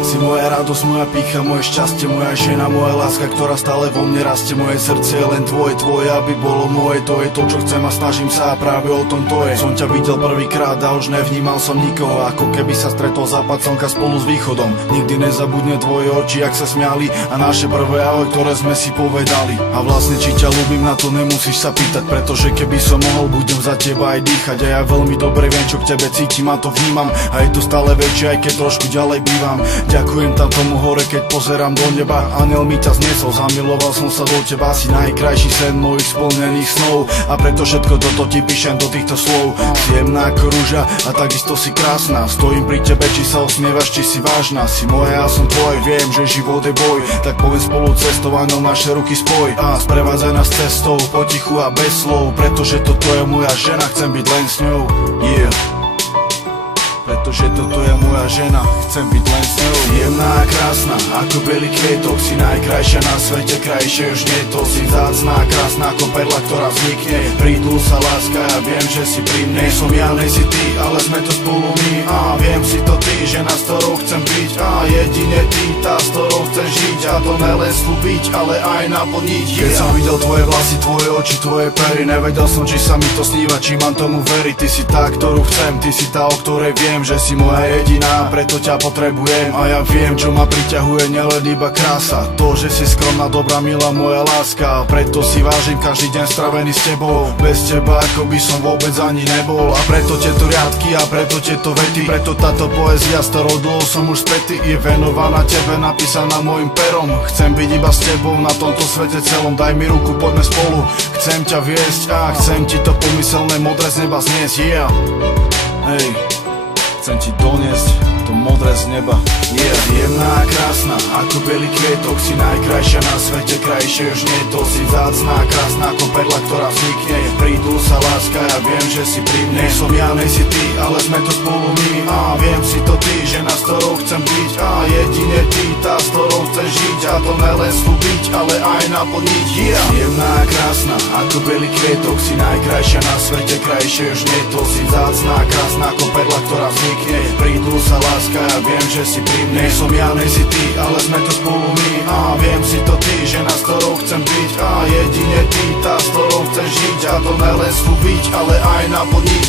Si moja radosť, moja pýcha, moje šťastie, moja žena, moja láska, ktorá stále vo mne rastie. Moje srdce je len tvoje, aby bolo moje. To je to, čo chcem a snažím sa a práve o tom to je. Som ťa videl prvýkrát a už nevnímal som nikoho, ako keby sa stretol západ slnka spolu s východom. Nikdy nezabudne tvoje oči, jak sa smiali, a naše prvé ahoj, ktoré sme si povedali. A vlastne či ťa ľúbim, na to nemusíš sa pýtať, pretože keby som mohol, budem za teba aj dýchať. A ja veľmi dobre viem, čo k tebe cítim a to vnímam, a je to stále väčšie, aj keď trošku ďalej bývam. Ďakujem tam tomu hore, keď pozerám do neba. Aniel mi ťa zniesol, zamiloval som sa do teba. Si najkrajší sen mojich splnených snov, a preto všetko toto ti píšem do týchto slov. Si jemná ako rúža a takisto si krásna. Stojím pri tebe, či sa osmievaš, či si vážna. Si moja, ja som tvoj, viem, že život je boj. Tak povedz spolu cestovanou naše ruky spoj a sprevádzaj nás cestou, potichu a bez slov. Pretože toto je moja žena, chcem byť len s ňou. Yeah. Pretože toto je moja žena, chcem byť len s ňou. Jemná a krásna, ako bielý kvietok. Si najkrajšia na svete, krajšie už nie to. Si vzácná a krásna ako perla, ktorá vznikne. Prídlu sa láska, ja viem, že si pri mne. Som ja, nej si ty, ale sme to spolu my. A viem si to ty, žena, s ktorou chcem byť. A jedine ty, tá, s ktorou chcem žiť. A to nelen slúbiť, ale aj naplniť. Keď som videl tvoje vlasy, tvoje oči, tvoje pery, nevedel som, či sa mi to sníva, či mám tomu veriť. Ty si tá, ktorú chcem, ty si tá, o ktorej viem, že si moja jediná, preto ťa potrebujem. A ja viem, čo ma priťahuje, nielen iba krása. To, že si skromná, dobrá, milá moja láska. Preto si vážim každý deň stravený s tebou. Bez teba ako by som vôbec ani nebol. A preto tieto riadky a preto tieto vety, preto táto poézia, s ktorou dlho som už spätý, je venovaná tebe, napísaná mojim perom. Chcem byť iba s tebou na tomto svete celom. Daj mi ruku, poďme spolu. Chcem ťa viesť a chcem ti to pomyselné modré z neba zniesť. Yeah. Hej. Chcem ti doniesť to modré z neba. Jemná a krásna, ako bielý kvietok. Si najkrajšia na svete, krajšie už nie to. Si vzácná a krásna ako perla, ktorá vznikne. Prídlu sa láska, ja viem, že si pri mne. Som ja, nej si ty, ale sme to spolu my. A viem si to ty, žena, s ktorou chcem byť. A jedine ty, tá, s ktorou chcem žiť. A to nelen slúbiť, ale aj naplniť. Jemná a krásna, ako bielý kvietok. Si najkrajšia na svete, krajšie už nie to. Si vzácná a krásna ako perla, ktorá vznikne. Prídlu sa láska, ja viem, že si pri mne. Som ja, nej si ty, ale sme to spolu my. A viem si to ty, žena, s ktorou chcem byť. A jedine ty, tá, s ktorou chcem žiť. A to nelen slúbiť, ale aj naplniť.